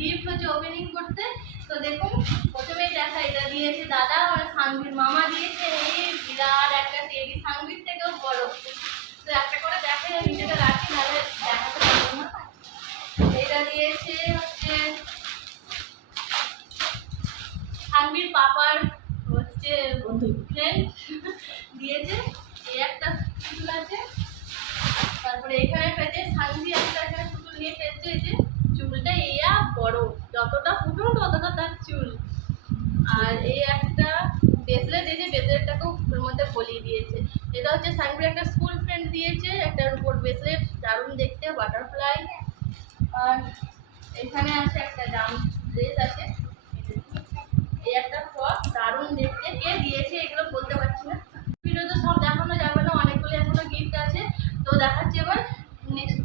Gift হচ্ছে opening করতে। তো দেখুন প্রথমেই দেখা এটা দিয়েছে দাদা আর সানভির মামা দিয়েছে এই বিরাট একটা টেডি, সানভির থেকেও বড়। তো একটা করে দেখে নিজেটা রাখি তাহলে দেখাতে পারবো না। এটা দিয়েছে হচ্ছে সানভির পাপার হচ্ছে ফ্রেন্ড দিয়েছে, এই একটা পুতুল আছে। তারপরে এখানে পেয়েছে সানভি একটা এখানে পুতুল নিয়ে ফেলছে, এই যে চুলটা ইয়া বড়, যতটা পুতুল ততটা তার চুল। আর এই একটা ব্রেসলেট দিয়েছে, ব্রেসলেটটাকেও ওর মধ্যে ফলিয়ে দিয়েছে। এটা হচ্ছে সানভির একটা স্কুল ফ্রেন্ড দিয়েছে, একটা রুপোর ব্রেসলেট, দারুণ দেখতে, বাটারফ্লাই। আর এখানে আছে একটা জাম ড্রেস আছে, এই একটা ফ্রক, দারুণ দেখতে। কে দিয়েছে এগুলো বলতে পারছি না, ভিডিওতে সব দেখানো যাবে না, অনেকগুলো এখনো গিফট আছে। তো দেখাচ্ছি এবার নেক্সট।